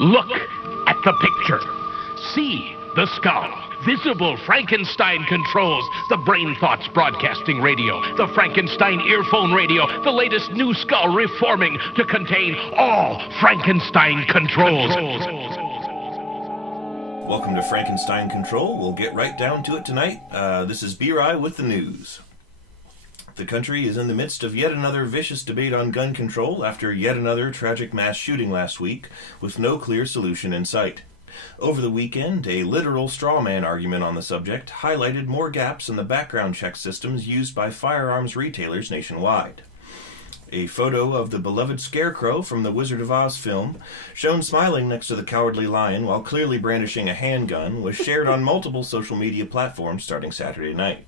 Look at the picture. See the skull. Visible Frankenstein controls. The Brain Thoughts broadcasting radio. The Frankenstein earphone radio. The latest new skull reforming to contain all Frankenstein controls. Welcome to Frankenstein Control. We'll get right down to it tonight. This is B-Rye with the news. The country is in the midst of yet another vicious debate on gun control after yet another tragic mass shooting last week with no clear solution in sight. Over the weekend, a literal straw man argument on the subject highlighted more gaps in the background check systems used by firearms retailers nationwide. A photo of the beloved Scarecrow from the Wizard of Oz film, shown smiling next to the Cowardly Lion while clearly brandishing a handgun, was shared on multiple social media platforms starting Saturday night.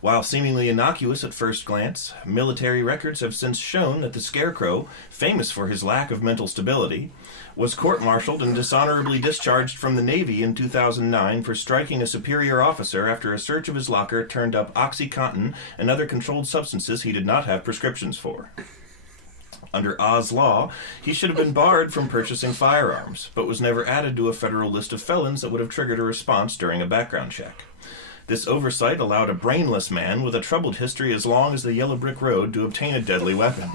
While seemingly innocuous at first glance, military records have since shown that the Scarecrow, famous for his lack of mental stability, was court-martialed and dishonorably discharged from the Navy in 2009 for striking a superior officer after a search of his locker turned up OxyContin and other controlled substances he did not have prescriptions for. Under Oz law, he should have been barred from purchasing firearms, but was never added to a federal list of felons that would have triggered a response during a background check. This oversight allowed a brainless man with a troubled history as long as the yellow brick road to obtain a deadly weapon.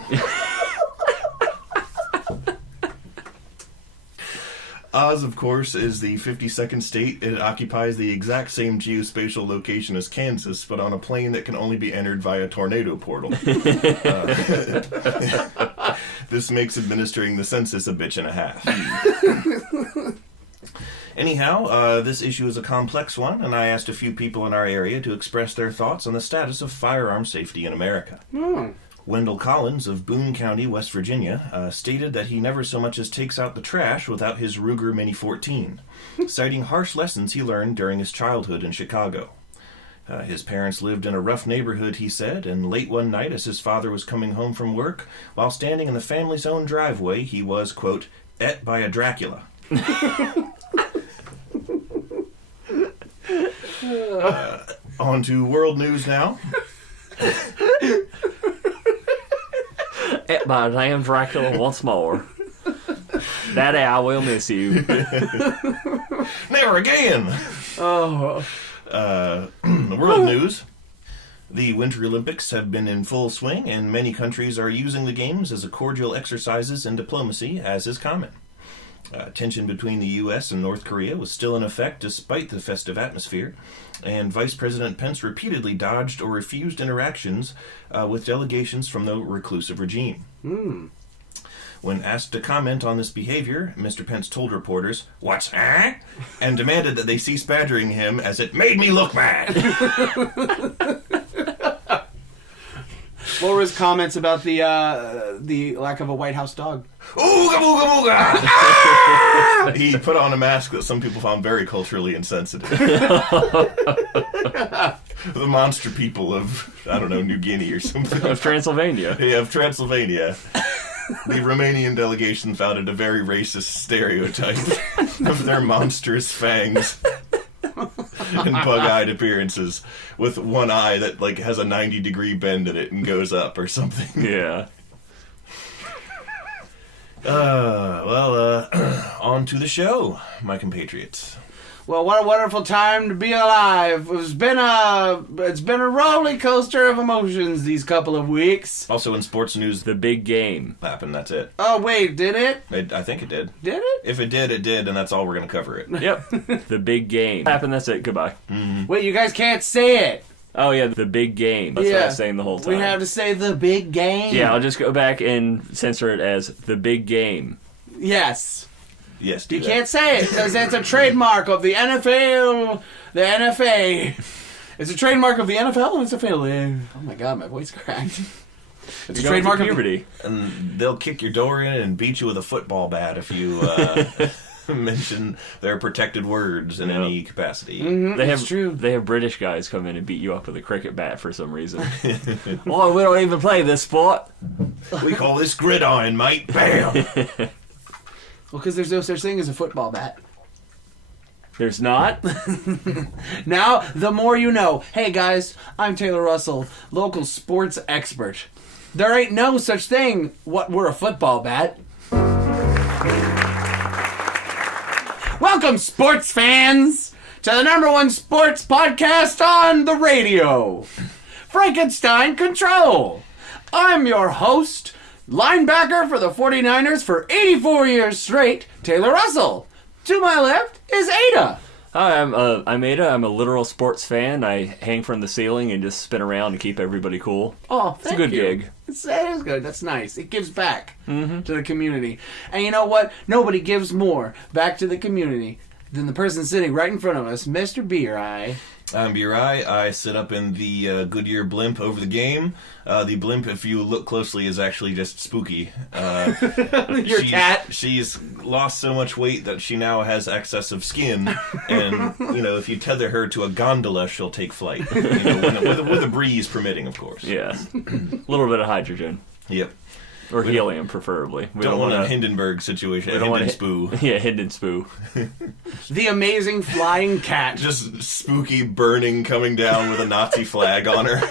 Oz, of course, is the 52nd state. It occupies the exact same geospatial location as Kansas, but on a plane that can only be entered via tornado portal. This makes administering the census a bitch and a half. Anyhow, this issue is a complex one, and I asked a few people in our area to express their thoughts on the status of firearm safety in America. Wendell Collins of Boone County, West Virginia, stated that he never so much as takes out the trash without his Ruger Mini 14, citing harsh lessons he learned during his childhood in Chicago. His parents lived in a rough neighborhood, he said, and late one night as his father was coming home from work, while standing in the family's own driveway, he was, quote, "et by a Dracula." On to world news now. At my damn Dracula once more. Daddy, I will miss you. Never again! Oh. World news. The Winter Olympics have been in full swing, and many countries are using the games as a cordial exercises in diplomacy, as is common. Tension between the U.S. and North Korea was still in effect despite the festive atmosphere, and Vice President Pence repeatedly dodged or refused interactions with delegations from the reclusive regime. When asked to comment on this behavior, Mr. Pence told reporters, "What's that?" and demanded that they cease badgering him as it made me look bad. What were his comments about the lack of a White House dog? Ooga booga booga! He put on a mask that some people found very culturally insensitive. The monster people of, I don't know, New Guinea or something. Of Transylvania. Yeah, of Transylvania. The Romanian delegation found it a very racist stereotype of their monstrous fangs and bug-eyed appearances with one eye that like has a 90-degree bend in it and goes up or something. Yeah. On to the show, my compatriots. Well, what a wonderful time to be alive. It's been a roller coaster of emotions these couple of weeks. Also in sports news, The big game happened, that's it. Oh, wait, did it? I think it did. Did it? If it did, and that's all we're going to cover it. Yep. The big game happened. That's it. Goodbye. Mm-hmm. Wait, you guys can't say it. Oh yeah, the big game. That's what I was saying the whole time. We have to say the big game. Yeah, I'll just go back and censor it as the big game. Yes. Yes, You can't say it because it's a trademark of the NFL, the NFA. It's a trademark of the NFL and NFL. Oh my god, my voice cracked. It's a trademark of puberty. And they'll kick your door in and beat you with a football bat if you mention their protected words in any capacity. Mm-hmm, it's true. They have British guys come in and beat you up with a cricket bat for some reason. Oh, we don't even play this sport. We call this gridiron, mate. Bam! Well, because there's no such thing as a football bat. There's not? Now, the more you know. Hey, guys, I'm Taylor Russell, local sports expert. There ain't no such thing. We're a football bat. Welcome, sports fans, to the #1 sports podcast on the radio, Frankenstein Control. I'm your host, linebacker for the 49ers for 84 years straight, Taylor Russell. To my left is Ada. Hi, I'm Ada. I'm a literal sports fan. I hang from the ceiling and just spin around to keep everybody cool. Oh, It's a good gig. That is good. That's nice. It gives back to the community. And you know what? Nobody gives more back to the community than the person sitting right in front of us, Mr. Beer-Eye. I'm B-Rai. I sit up in the Goodyear blimp over the game. The blimp, if you look closely, is actually just Spooky. Your cat. She's lost so much weight that she now has excess of skin. And, if you tether her to a gondola, she'll take flight. With a breeze permitting, of course. Yeah. A little bit of hydrogen. Yep. Or helium, preferably. We don't want a Hindenburg situation. We don't want Spoo. Yeah, Hinden Spoo. The amazing flying cat. Just Spooky burning coming down with a Nazi flag on her.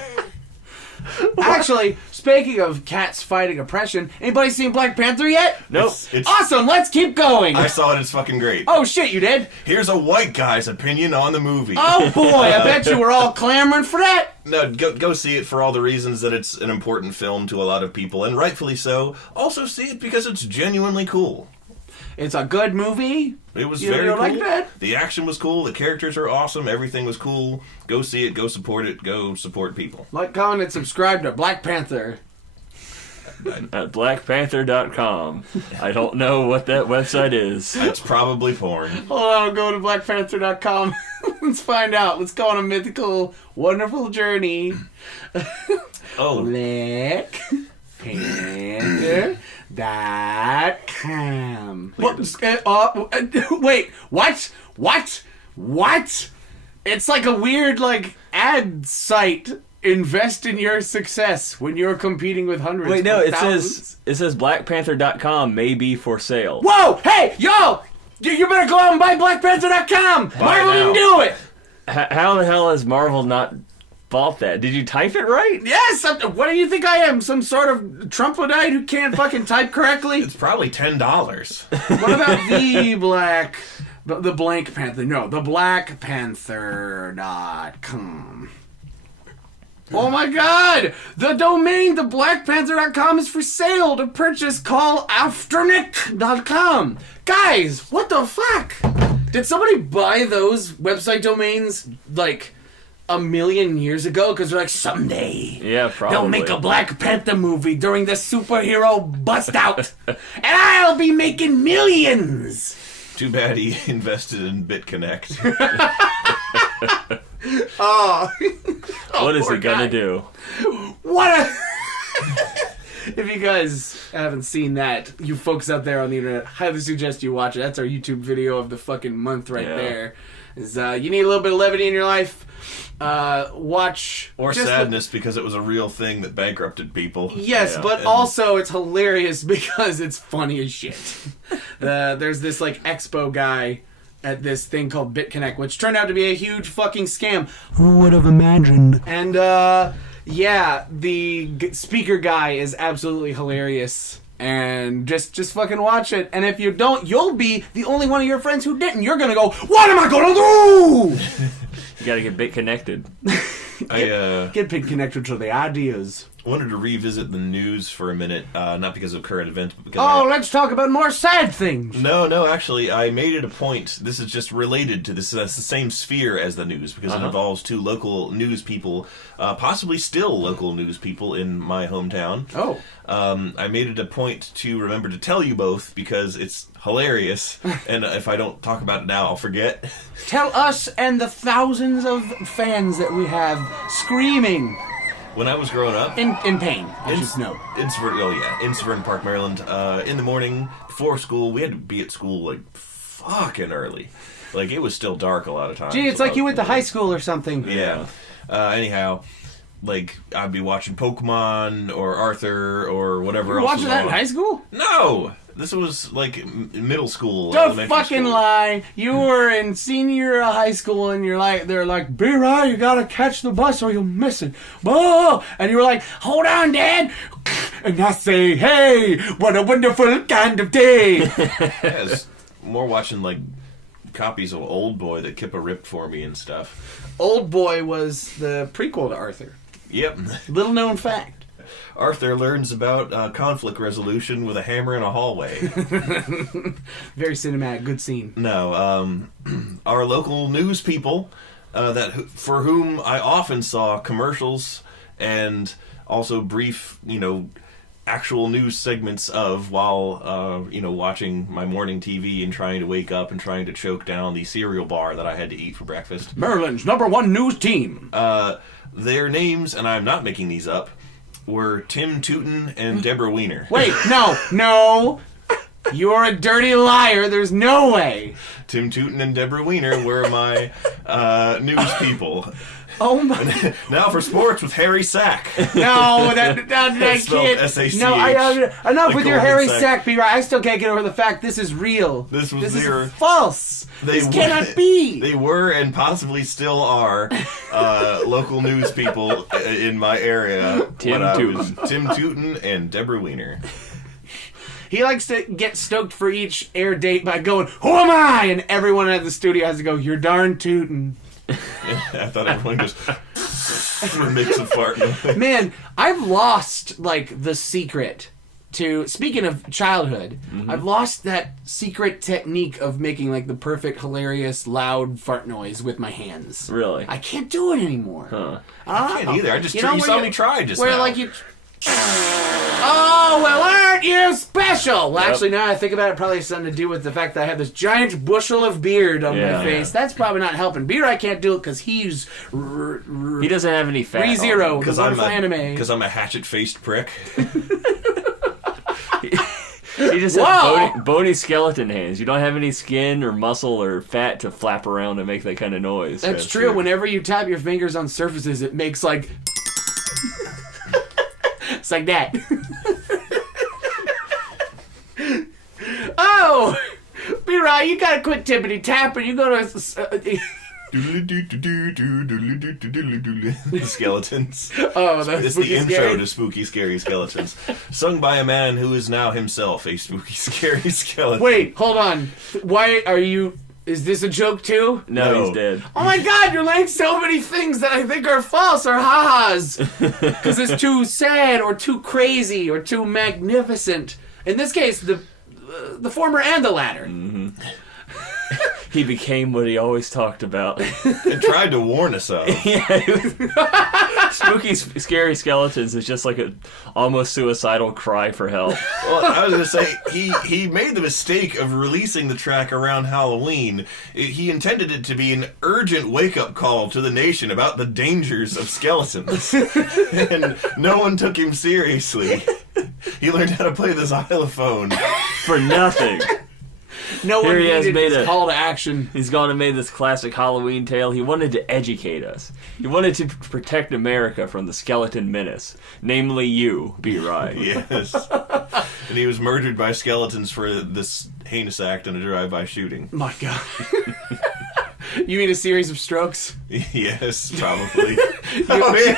Actually, speaking of cats fighting oppression, anybody seen Black Panther yet? Nope. Awesome, let's keep going. I saw it, it's fucking great. Oh shit, you did? Here's a white guy's opinion on the movie. Oh boy, I bet you were all clamoring for that. No, go see it for all the reasons that it's an important film to a lot of people, and rightfully so. Also see it because it's genuinely cool. It's a good movie. It was You very cool. like that? The action was cool. The characters are awesome. Everything was cool. Go see it. Go support it. Go support people. Like, comment, and subscribe to Black Panther. At blackpanther.com. I don't know what that website is. It's probably porn. Hold on, go to blackpanther.com. Let's find out. Let's go on a mythical, wonderful journey. Oh, BlackPanther.com. Wait, what? What? It's like a weird, ad site. Invest in your success when you're competing with hundreds. Wait, no, or it thousands. says blackpanther.com may be for sale. Whoa! Hey, yo! You better go out and buy blackpanther.com! Marvel didn't do it! How the hell has Marvel not bought that? Did you type it right? Yes! What do you think I am? Some sort of trumpodyte who can't fucking type correctly? it's probably $10. What about the Blank Panther? No, the blackpanther.com. Oh my god! The domain, theblackpanther.com, is for sale. To purchase, call afternick.com. Guys, what the fuck? Did somebody buy those website domains, a million years ago? Because they're like, someday Yeah, probably. they'll make a Black Panther movie during the superhero bust out. And I'll be making millions! Too bad he invested in BitConnect. What is poor he gonna guy. do? What a... If you guys haven't seen that, you folks out there on the internet, highly suggest you watch it. That's our YouTube video of the fucking month right there. Is you need a little bit of levity in your life, watch... Or just sadness because it was a real thing that bankrupted people. Yes, Yeah. but And- also it's hilarious because it's funny as shit. There's this expo guy at this thing called BitConnect, which turned out to be a huge fucking scam. Who would have imagined? And yeah, the speaker guy is absolutely hilarious. And just fucking watch it. And if you don't, you'll be the only one of your friends who didn't. You're gonna go, what am I gonna do? You gotta get bit connected. Get connected to the ideas. wanted to revisit the news for a minute, not because of current events, but because... Oh, let's talk about more sad things. No, actually, I made it a point. This is just related to this. That's the same sphere as the news, because it involves two local news people, possibly still local news people in my hometown. Oh. I made it a point to remember to tell you both, because it's hilarious, and if I don't talk about it now, I'll forget. Tell us and the thousands of fans that we have screaming When I was growing up... in pain, I should know. In Severn Park, Maryland. In the morning, before school, we had to be at school, like, fucking early. Like, it was still dark a lot of times. Gee, it's like you went to high school or something. Yeah. Anyhow, like, I'd be watching Pokemon or Arthur or whatever You were else watching was that in on. high school? No! This was, like, middle school. Don't elementary fucking school. lie. You were in senior year of high school and they're like, B-Ray, you gotta catch the bus or you'll miss it. Oh! And you were like, hold on, Dad. And I say, hey, what a wonderful kind of day. Yeah, it's more watching, like, copies of Old Boy that Kippa ripped for me and stuff. Old Boy was the prequel to Arthur. Yep. Little known fact. Arthur learns about conflict resolution with a hammer in a hallway. Very cinematic, good scene. No, our local news people, for whom I often saw commercials and also brief, actual news segments of while, watching my morning TV and trying to wake up and trying to choke down the cereal bar that I had to eat for breakfast. Maryland's #1 news team. Their names, and I'm not making these up, were Tim Tootin and Deborah Wiener. Wait, no. You're a dirty liar. There's no way. Tim Tootin and Deborah Wiener were my news people. Oh my! Now for sports with Harry Sack. No, that can't. S-A-C-H, no, enough with your Harry Sack. Be right. I still can't get over the fact this is real. This is false. This cannot be. They were and possibly still are local news people in my area. Tim Tootin and Deborah Wiener. He likes to get stoked for each air date by going, "Who am I?" And everyone at the studio has to go, "You're darn tootin'." I thought everyone just makes a fart noise. Man, I've lost the secret to. Speaking of childhood, I've lost that secret technique of making the perfect, hilarious, loud fart noise with my hands. Really? I can't do it anymore. Huh. I can't either. I just you saw me try just where now. you. Oh, well, aren't you special? Well, actually, now I think about it, probably has something to do with the fact that I have this giant bushel of beard on my face. That's probably not helping. Beard, I can't do it because he's... he doesn't have any fat. ReZero, the wonderful anime. Because I'm a hatchet-faced prick. You just have bony skeleton hands. You don't have any skin or muscle or fat to flap around and make that kind of noise. That's true. Whenever you tap your fingers on surfaces, it makes it's like that. Oh! B-Rye, you gotta quit tippity tapping. You go to... Skeletons. Oh, that's It's the intro to Spooky Scary Skeletons. Sung by a man who is now himself a spooky scary skeleton. Wait, hold on. Why are you... Is this a joke too? No, he's dead. Oh my god, you're laying so many things that I think are false or ha-has. Because it's too sad or too crazy or too magnificent. In this case, the former and the latter. Mm-hmm. He became what he always talked about. And tried to warn us of. Spooky, scary skeletons is just like a almost suicidal cry for help. Well, I was going to say, he made the mistake of releasing the track around Halloween. He intended it to be an urgent wake-up call to the nation about the dangers of skeletons. And no one took him seriously. He learned how to play the xylophone. For nothing. No one Here he needed has his call to action. He's gone and made this classic Halloween tale. He wanted to educate us. He wanted to protect America from the skeleton menace. Namely you, B-Rye. Yes. And he was murdered by skeletons for this heinous act in a drive-by shooting. My god. You mean a series of strokes? Yes, probably. Oh, yeah.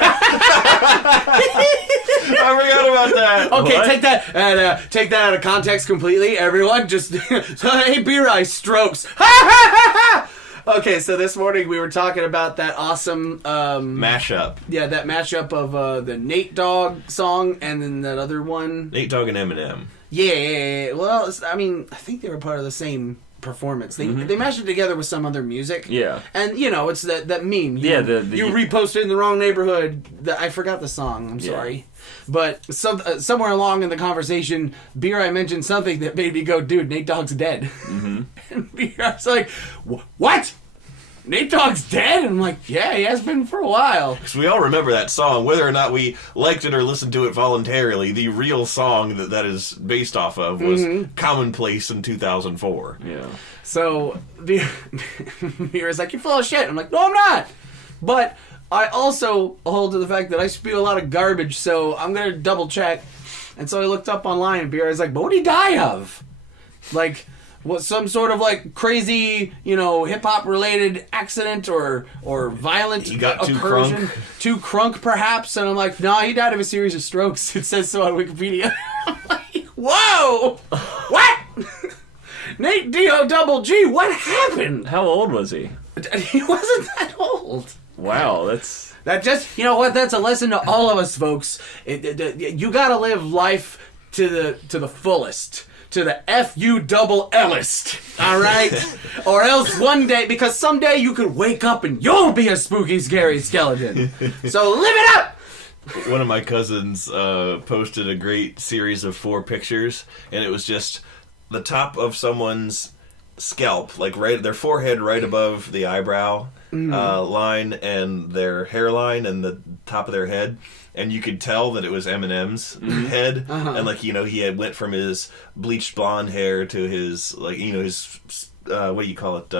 I forgot about that. Okay, What? take that out of context completely. Everyone, just hey, B-Rye, strokes. Okay, so this morning we were talking about that awesome mashup. Yeah, that mashup of the Nate Dogg song and then that other one. Nate Dogg and Eminem. Yeah. Well, I mean, I think they were part of the same performance. They mashed it together with some other music. Yeah. And it's that meme. You reposted in the wrong neighborhood. I forgot the song. I'm sorry. But somewhere along in the conversation, B-Rye mentioned something that made me go, dude, Nate Dogg's dead. Mm-hmm. And B-Rye's like, what? Nate Dogg's dead? And I'm like, yeah, he has been for a while. Because we all remember that song, whether or not we liked it or listened to it voluntarily. The real song that is based off of was Commonplace in 2004. Yeah. So B-Rye's like, you're full of shit. I'm like, no, I'm not. But I also hold to the fact that I spew a lot of garbage, so I'm going to double check. And so I looked up online, and B-Rye's like, but what did he die of? Like, what, some sort of crazy, hip-hop related accident or violent he got incursion? Too crunk, perhaps? And I'm like, no, he died of a series of strokes. It says so on Wikipedia. I'm like, whoa! What? Nate D-O-double-G, what happened? How old was he? He wasn't that old. Wow, that's... That just, you know what, that's a lesson to all of us, folks. You gotta live life to the fullest. To the F-U-double-L-ist. Alright? Or else one day, because someday you could wake up and you'll be a spooky, scary skeleton. So live it up! One of my cousins posted a great series of 4 pictures, and it was just the top of someone's scalp, like right their forehead right above the eyebrow line, and their hairline and the top of their head, and you could tell that it was Eminem's head, and like, you know, he had went from his bleached blonde hair to his, like, you know, his what do you call it,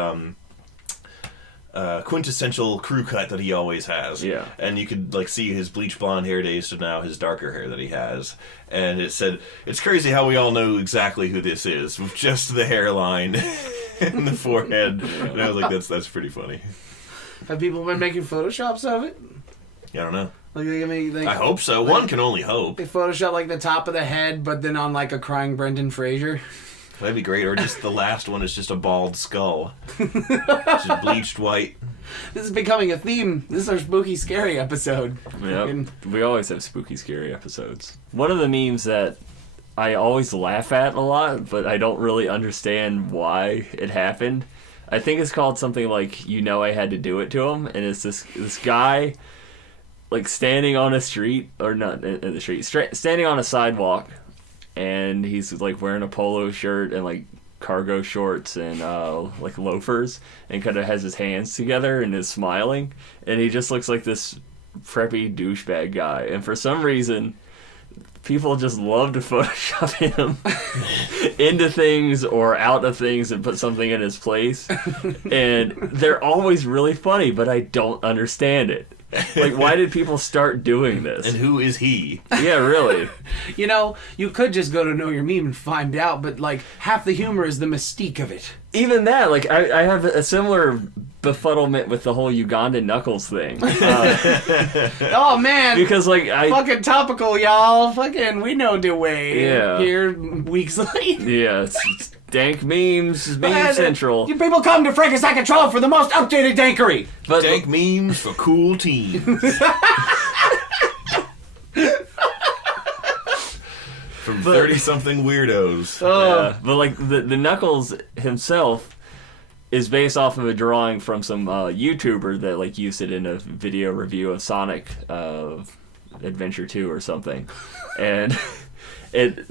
quintessential crew cut that he always has. Yeah. And you could like see his bleach blonde hair days to now his darker hair that he has. And it said, it's crazy how we all know exactly who this is with just the hairline and the forehead. And I was like, that's pretty funny. Have people been making Photoshops of it? I don't know. Like, I hope so. One can only hope. They Photoshop like the top of the head, but then on like a crying Brendan Fraser. That'd be great. Or just the last one is just a bald skull. Just bleached white. This is becoming a theme. This is our spooky, scary episode. Yep. We always have spooky, scary episodes. One of the memes that I always laugh at a lot, but I don't really understand why it happened. I think it's called something like, you know, I had to do it to him. And it's this guy, like, standing on a street, or not in the street, standing on a sidewalk. And he's like wearing a polo shirt and like cargo shorts and like loafers, and kind of has his hands together and is smiling, and he just looks like this preppy douchebag guy. And for some reason, people just love to Photoshop him into things or out of things and put something in his place. And they're always really funny, but I don't understand it. Like, why did people start doing this? And who is he? Yeah, really. You know, you could just go to Know Your Meme and find out, but like half the humor is the mystique of it. Even that, like, I have a similar befuddlement with the whole Ugandan Knuckles thing. Oh man, Because like fucking topical, y'all. Fucking, we know the way. Yeah. Here weeks later. Yeah, it's dank memes, meme central. You people come to Frankenstein Control for the most updated dankery. But Dank memes for cool teens. From 30-something weirdos. yeah, but like the Knuckles himself is based off of a drawing from some YouTuber that like used it in a video review of Sonic Adventure 2 or something, and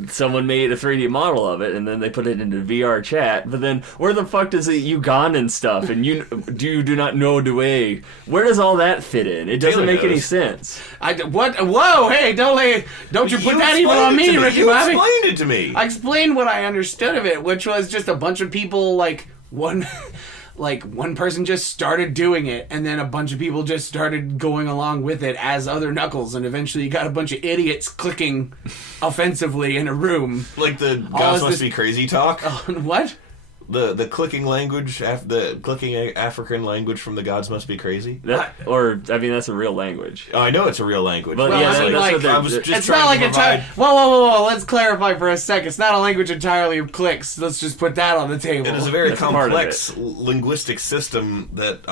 someone made a 3D model of it, and then they put it into VR chat. But then where the fuck does the Ugandan stuff and you do not know the way? Where does all that fit in? It doesn't make any sense. What? Whoa! Hey, don't you put that even on me, Ricky You Bobby. explained it to me. I explained what I understood of it, which was just a bunch of people, like one person just started doing it, and then a bunch of people just started going along with it as other Knuckles, and eventually you got a bunch of idiots clicking offensively in a room. Like the All Gods is Must this- Be Crazy talk. What? The clicking language, the clicking African language from the Gods Must Be Crazy. That's a real language. Oh, I know it's a real language. But Well, yeah, I mean, that's like, what they're. I was just It's trying not like to entirely. provide. Whoa! Let's clarify for a second. It's not a language entirely of clicks. Let's just put that on the table. It is a very That's part of complex linguistic system that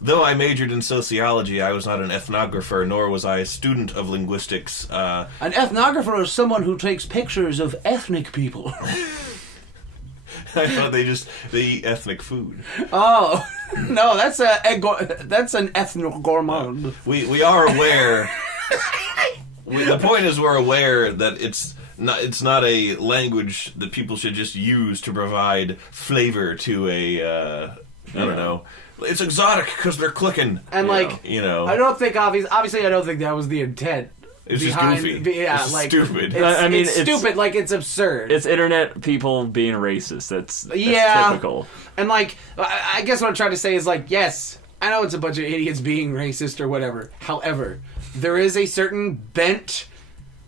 though I majored in sociology, I was not an ethnographer, nor was I a student of linguistics. An ethnographer is someone who takes pictures of ethnic people. I thought they eat ethnic food. Oh no, that's an ethnic gourmand. We are aware. The point is, we're aware that it's not a language that people should just use to provide flavor to a I don't know. It's exotic because they're clicking. And you know. I don't think obviously I don't think that was the intent. It's just goofy. Yeah, It's like stupid. It's stupid. Like it's absurd. It's internet people being racist. That's Yeah. typical. And like, I guess what I'm trying to say is like, yes, I know it's a bunch of idiots being racist or whatever. However, there is a certain bent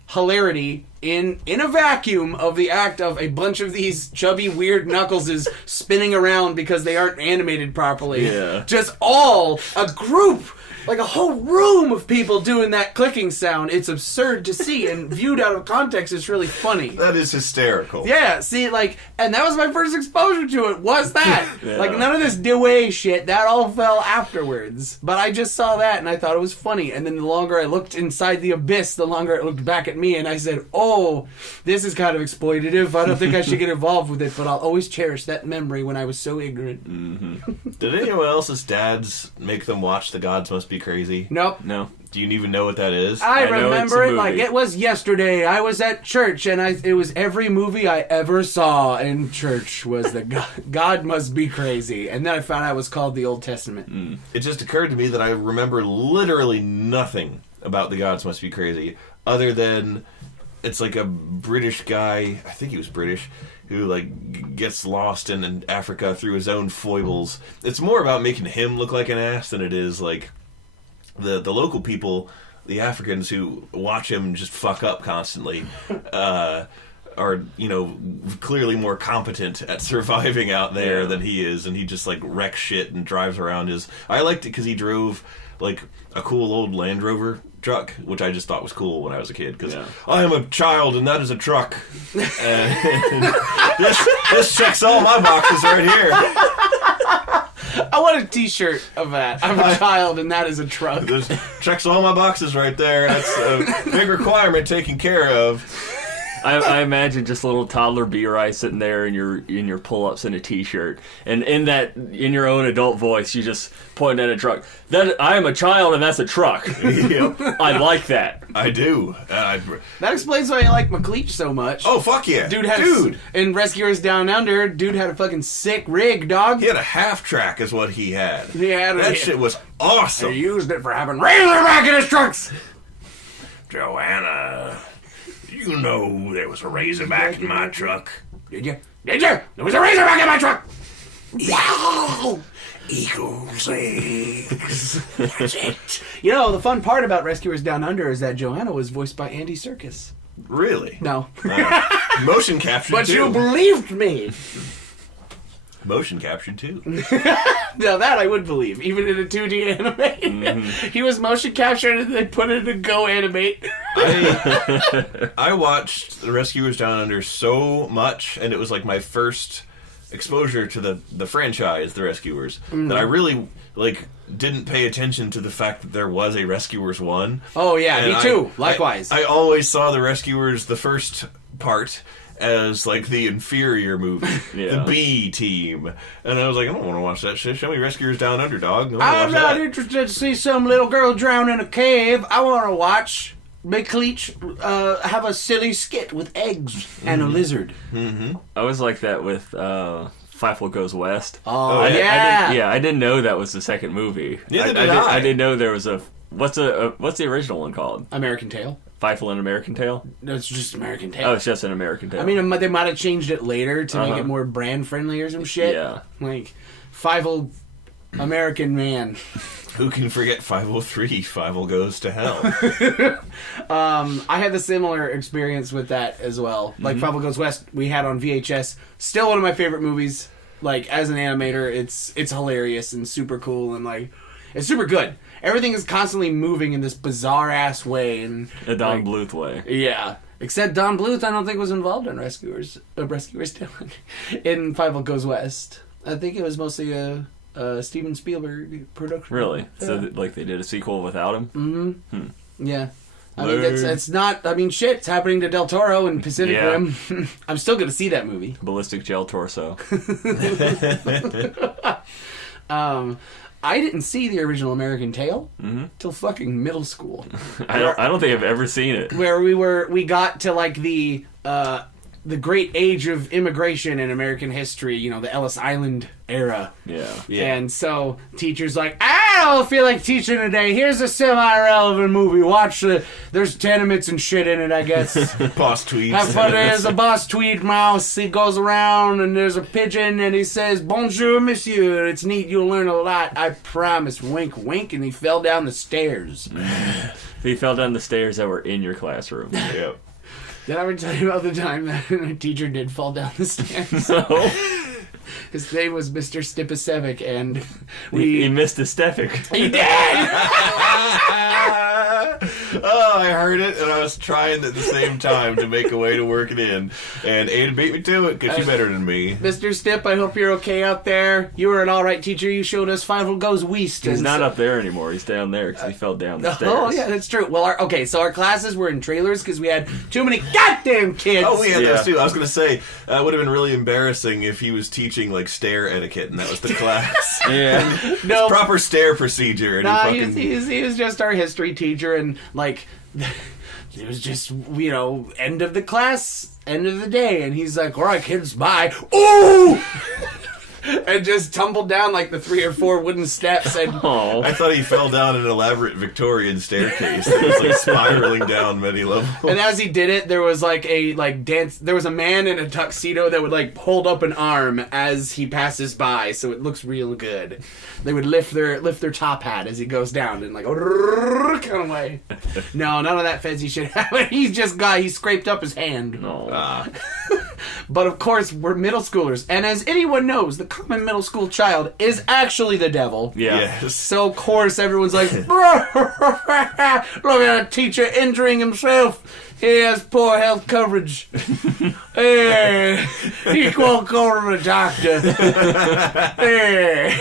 hilarity in a vacuum of the act of a bunch of these chubby weird Knuckleses spinning around because they aren't animated properly. Yeah. Just all a group like a whole room of people doing that clicking sound. It's absurd to see, and viewed out of context, it's really funny. That is hysterical. Yeah, see, like, and that was my first exposure to it, was that. Yeah. Like, none of this Dewey shit, that all fell afterwards. But I just saw that, and I thought it was funny. And then the longer I looked inside the abyss, the longer it looked back at me, and I said, oh, this is kind of exploitative. I don't think I should get involved with it, but I'll always cherish that memory when I was so ignorant. Mm-hmm. Did anyone else's dads make them watch The Gods Must Be Crazy? Nope. No. Do you even know what that is? I know remember it's a it like movie. it was yesterday. I was at church, and it was every movie I ever saw in church was the God Must Be Crazy. And then I found out it was called the Old Testament. It just occurred to me that I remember literally nothing about The Gods Must Be Crazy, other than it's like a British guy, I think he was British, who like gets lost in Africa through his own foibles. It's more about making him look like an ass than it is like the local people, the Africans who watch him just fuck up constantly, are, you know, clearly more competent at surviving out there than he is, and he just like wrecks shit and drives around his... I liked it because he drove like a cool old Land Rover truck, which I just thought was cool when I was a kid, because I am a child and that is a truck. And this checks all my boxes right here. I want a t-shirt of that. I'm a child and that is a truck. This checks all my boxes right there. That's a big requirement taken care of. I imagine just little toddler B-Rye sitting there in your pull-ups in a t-shirt, and in your own adult voice, you just point at a truck. That I am a child, and that's a truck. Yep. I like that. I do. That explains why I like McLeach so much. Oh, fuck yeah. Dude. In Rescuers Down Under, dude had a fucking sick rig, dog. He had a half track is what he had. That Shit was awesome. He used it for having Razorback in his trucks. Joanna, you know there was a Razorback in my truck. Did you? There was a Razorback in my truck. Wow. Eagle 6. That's it. You know, the fun part about Rescuers Down Under is that Joanna was voiced by Andy Serkis. Really? No. Motion captured But too. you believed me. Motion captured too. Now that I would believe, even in a 2D anime. Mm-hmm. He was motion captured and they put it in Go Animate. I watched The Rescuers Down Under so much, and it was like my first exposure to the franchise, The Rescuers, that I really like didn't pay attention to the fact that there was a Rescuers 1. Oh yeah, And me too. Likewise. I always saw The Rescuers, the first part, as like the inferior movie, the B team, and I was like, I don't want to watch that shit. Show me Rescuers Down Under, dog. I'm not interested to see some little girl drown in a cave. I want to watch McLeach have a silly skit with eggs and a lizard. Mm-hmm. I was like that with Fievel Goes West. Oh, yeah. I didn't know that was the second movie. Neither did I. I didn't know there was a... What's the original one called? American Tail. Fievel and American Tail? No, it's just American Tail. Oh, it's just an American Tail. I mean, they might have changed it later to make it more brand friendly or some shit. Yeah. Like, Fievel American Man. Who can forget 503? Fievel Goes to Hell. I had the similar experience with that as well. Like Fievel Goes West, we had on VHS. Still one of my favorite movies. Like, as an animator, it's hilarious and super cool and like it's super good. Everything is constantly moving in this bizarre ass way and the Don Bluth way. Yeah. Except Don Bluth, I don't think was involved in Rescuers Down in Fievel Goes West. I think it was mostly a Steven Spielberg production. Really? Yeah. So like they did a sequel without him? Mm-hmm. Yeah. I mean, it's not... I mean, shit, it's happening to Del Toro and Pacific Rim. I'm still going to see that movie. Ballistic Gel Torso. I didn't see the original American Tail till fucking middle school. I don't think I've ever seen it. Where we got to, like, the great age of immigration in American history, you know, the Ellis Island era. Yeah. And so teachers like, I don't feel like teaching today. Here's a semi-relevant movie. Watch there's tenements and shit in it, I guess. Boss tweets. Have fun. There's a boss tweed mouse. He goes around and there's a pigeon and he says, Bonjour, monsieur. It's neat. You'll learn a lot. I promise. Wink, wink. And he fell down the stairs. He fell down the stairs that were in your classroom. Yep. Did I ever tell you about the time that a teacher did fall down the stairs? So, His name was Mr. Stipasevic, and he missed a Stepic. He did! Oh, I heard it, and I was trying at the same time to make a way to work it in. And Ada beat me to it, because she's better than me. Mr. Stip, I hope you're okay out there. You were an alright teacher. You showed us 5 goes west. He's not up there anymore. He's down there because he fell down the stairs. Oh, yeah, that's true. Well, so our classes were in trailers because we had too many goddamn kids. Oh, we had those too. I was going to say, it would have been really embarrassing if he was teaching, like, stair etiquette, and that was the class. Yeah. No. Proper stair procedure. And he was just our history teacher, and, like, it was just, end of the class, end of the day, and he's like, all right, kids, bye. Ooh! And just tumbled down like the 3 or 4 wooden steps. And I thought he fell down an elaborate Victorian staircase that was like spiraling down many levels. And as he did it, there was like a dance. There was a man in a tuxedo that would like hold up an arm as he passes by, so it looks real good. They would lift their top hat as he goes down and like kind of way. No, none of that fancy shit happened. He scraped up his hand. No. But of course, we're middle schoolers, and as anyone knows, the common middle school child is actually the devil. Yeah. Yes. So of course, everyone's like, look at a teacher injuring himself. He has poor health coverage. Hey, he won't go to the doctor. Hey.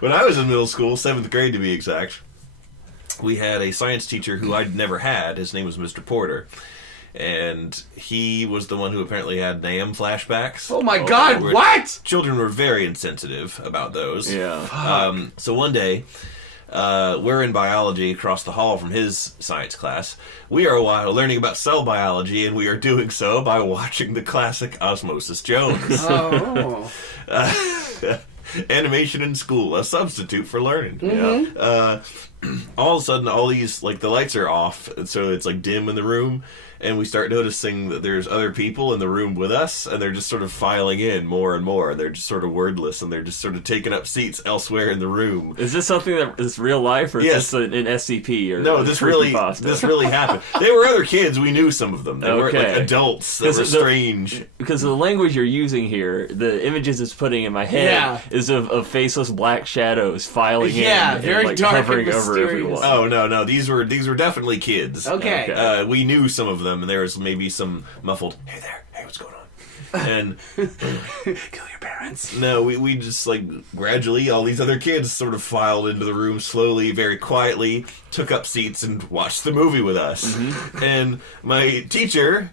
When I was in middle school, 7th grade to be exact, we had a science teacher who I'd never had. His name was Mr. Porter. And he was the one who apparently had NAM flashbacks. Oh my God, what? Children were very insensitive about those. Yeah. So one day, we're in biology across the hall from his science class. We are learning about cell biology, and we are doing so by watching the classic Osmosis Jones. Oh. Animation in school, a substitute for learning. Mm-hmm. All of a sudden, all these, like, the lights are off, so it's, like, dim in the room, and we start noticing that there's other people in the room with us, and they're just sort of filing in more and more, and they're just sort of wordless, and they're just sort of taking up seats elsewhere in the room. Is this something that is real life, or is this an SCP? Or no, this really happened. They were other kids. We knew some of them. They weren't, like, adults that were strange. Because the language you're using here, the images it's putting in my head is of faceless black shadows filing in and very like dark hovering and over everyone. Oh, no. These were definitely kids. Okay. We knew some of them, and there was maybe some muffled, hey there, hey, what's going on? And kill your parents. No, we just, like, gradually, all these other kids sort of filed into the room slowly, very quietly, took up seats, and watched the movie with us. Mm-hmm. And my teacher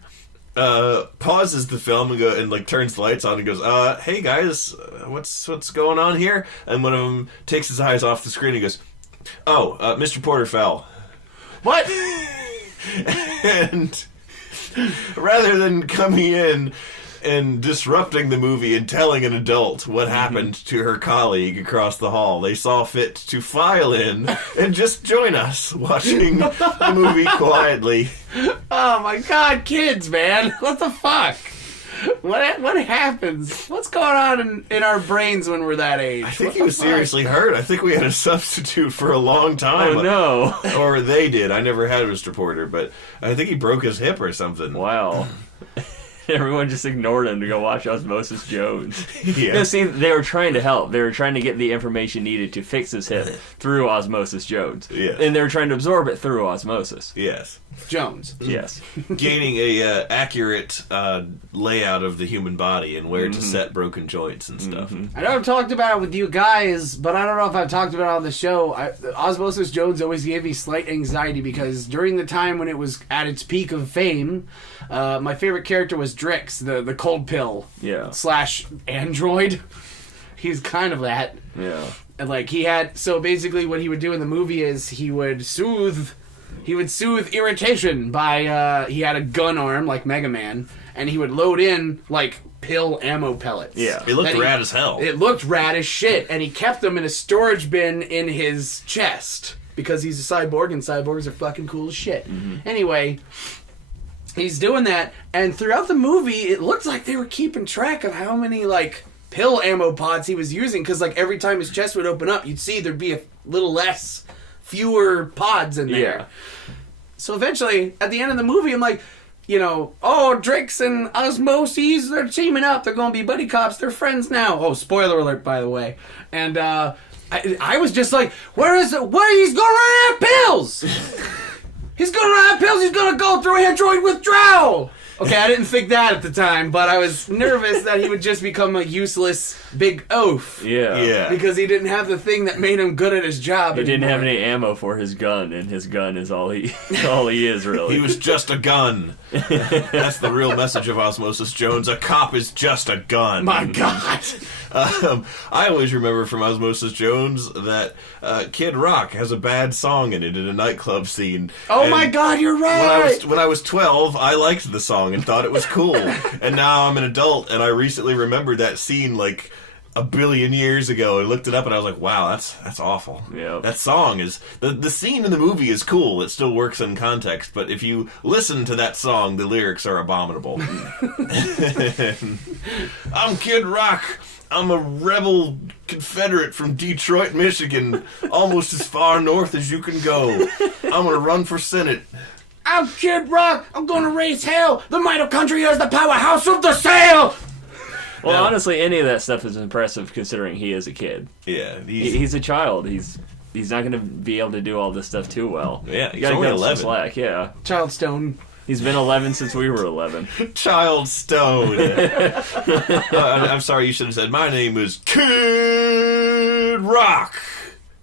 pauses the film and like turns the lights on and goes, hey guys, what's going on here? And one of them takes his eyes off the screen and goes, Mr. Porter fell. What? And rather than coming in and disrupting the movie and telling an adult what happened to her colleague across the hall, they saw fit to file in and just join us watching the movie quietly. Oh my God, kids, man. What the fuck? What happens? What's going on in our brains when we're that age? I think he was seriously hurt. I think we had a substitute for a long time. Oh, no. Or they did. I never had Mr. Porter, but I think he broke his hip or something. Wow. Everyone just ignored him to go watch Osmosis Jones. Yeah. No, see, they were trying to help. They were trying to get the information needed to fix his hip through Osmosis Jones. Yeah. And they were trying to absorb it through osmosis. Yes. Jones. Yes. Gaining a accurate layout of the human body and where to set broken joints and stuff. I know I've talked about it with you guys, but I don't know if I've talked about it on the show. Osmosis Jones always gave me slight anxiety because during the time when it was at its peak of fame, my favorite character was Drix, the cold pill / android. He's kind of that. Yeah. And like so basically what he would do in the movie is he would soothe irritation by he had a gun arm like Mega Man, and he would load in like pill ammo pellets. Yeah. It looked rad as hell. It looked rad as shit, and he kept them in a storage bin in his chest because he's a cyborg, and cyborgs are fucking cool as shit. Anyway, he's doing that, and throughout the movie, it looked like they were keeping track of how many, like, pill ammo pods he was using, because, like, every time his chest would open up, you'd see there'd be a little fewer pods in there. Yeah. So eventually, at the end of the movie, I'm like, Drix and Osmosis, they're teaming up. They're going to be buddy cops. They're friends now. Oh, spoiler alert, by the way. And I was just like, where is it? Where he's going to run out of pills? He's going to run out of pills. He's going to go through android withdrawal. Okay, I didn't think that at the time, but I was nervous that he would just become a useless big oaf. Yeah. Because he didn't have the thing that made him good at his job. He didn't have any ammo for his gun, and his gun is all he is, really. He was just a gun. That's the real message of Osmosis Jones. A cop is just a gun. My God. I always remember from Osmosis Jones that Kid Rock has a bad song in it in a nightclub scene. Oh my God, you're right! When I was 12, I liked the song and thought it was cool. And now I'm an adult, and I recently remembered that scene like a billion years ago and looked it up, and I was like, wow, that's awful. Yep. That song is... The scene in the movie is cool. It still works in context, but if you listen to that song, the lyrics are abominable. I'm Kid Rock. I'm a rebel Confederate from Detroit, Michigan, almost as far north as you can go. I'm gonna run for Senate. I'm Kid Rock. I'm gonna raise hell. The mitochondria is the powerhouse of the cell. Well, Now, honestly, any of that stuff is impressive considering he is a kid. Yeah, He's a child. He's not going to be able to do all this stuff too well. Yeah, You he's gotta only give him some 11. slack, yeah. Child Stone. He's been 11 since we were 11. Child Stone. I'm sorry, you should have said, my name is Kid Rock.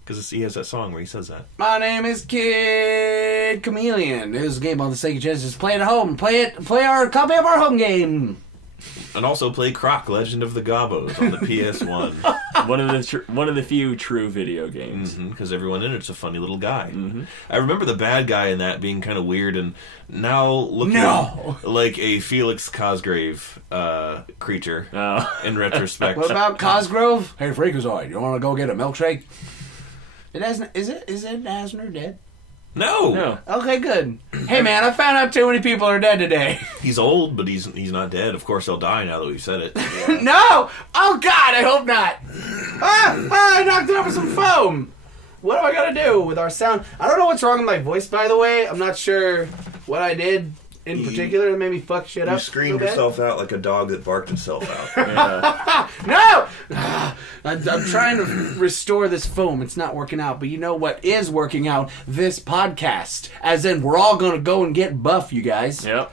Because he has that song where he says that. My name is Kid Chameleon. There's a game on the Sega Genesis. Play it at home. Play our copy of our home game. And also play Croc, Legend of the Gobos on the PS1. One of the few true video games. Because everyone in it's a funny little guy. I remember the bad guy in that being kind of weird, and now looking like a Felix Cosgrave creature in retrospect. What about Cosgrove? Hey, Freakazoid, you want to go get a milkshake? Is it Asner dead? No. Okay, good. Hey, man, I found out too many people are dead today. He's old, but he's not dead. Of course, he'll die now that we've said it. No! Oh, God, I hope not. I knocked it over some foam. What do I got to do with our sound? I don't know what's wrong with my voice, by the way. I'm not sure what I did in particular that made me fuck shit up. You screamed yourself out like a dog that barked itself out. No! I'm trying to restore this foam. It's not working out. But you know what is working out? This podcast. As in, we're all going to go and get buff, you guys. Yep.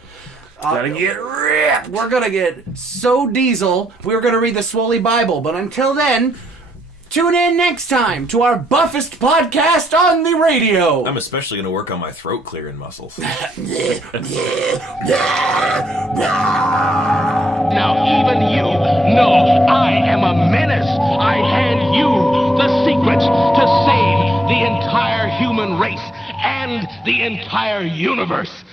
Gotta get ripped. We're going to get so diesel. We're going to read the Swoley Bible. But until then, tune in next time to our buffest podcast on the radio. I'm especially going to work on my throat clearing muscles. Now even you know I am a menace. I hand you the secrets to save the entire human race and the entire universe.